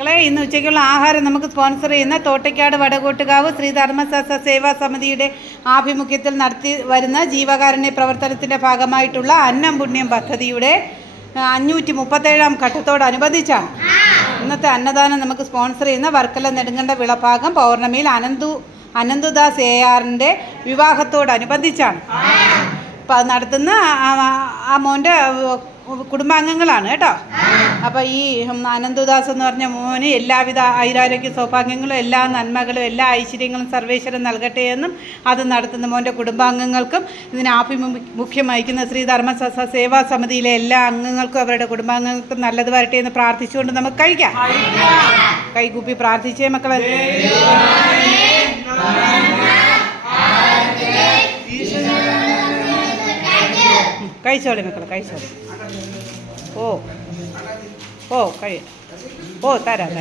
മക്കളെ ഇന്ന് ഉച്ചയ്ക്കുള്ള ആഹാരം നമുക്ക് സ്പോൺസർ ചെയ്യുന്ന തോട്ടയ്ക്കാട് വടകോട്ടുകാവ് ശ്രീ ധർമ്മസസ്യ സേവാ സമിതിയുടെ ആഭിമുഖ്യത്തിൽ നടത്തി വരുന്ന ജീവകാരുണ്യ പ്രവർത്തനത്തിന്റെ ഭാഗമായിട്ടുള്ള അന്നം പുണ്യം പദ്ധതിയുടെ അഞ്ഞൂറ്റി മുപ്പത്തേഴാം ഘട്ടത്തോടനുബന്ധിച്ചാണ്. ഇന്നത്തെ അന്നദാനം നമുക്ക് സ്പോൺസർ ചെയ്യുന്ന വർക്കല നെടുങ്കണ്ട വിളഭാഗം പൗർണമിയിൽ അനന്തു അനന്തുദാസ് എ ആറിന്റെ വിവാഹത്തോടനുബന്ധിച്ചാണ്. നടത്തുന്ന ആ മോന്റെ കുടുംബാംഗങ്ങളാണ് കേട്ടോ. അപ്പോൾ ഈ അനന്തദാസ് എന്ന് പറഞ്ഞ മോന് എല്ലാവിധ ഐരാരോഗ്യ സൗഭാഗ്യങ്ങളും എല്ലാ നന്മകളും എല്ലാ ഐശ്വര്യങ്ങളും സർവേശ്വരൻ നൽകട്ടെ എന്നും അത് നടത്തുന്ന മോന്റെ കുടുംബാംഗങ്ങൾക്കും ഇതിനെ ആഭിമുഖ്യം വഹിക്കുന്ന ശ്രീ ധർമ്മസസ സേവാ സമിതിയിലെ എല്ലാ അംഗങ്ങൾക്കും അവരുടെ കുടുംബാംഗങ്ങൾക്കും നല്ലത് വരട്ടെ എന്ന് പ്രാർത്ഥിച്ചുകൊണ്ട് നമുക്ക് കഴിക്കാം. കൈകൂപ്പി പ്രാർത്ഥിച്ചേ മക്കളെ. 外省令だから外省令。おう、おう、か。う、たら、たら。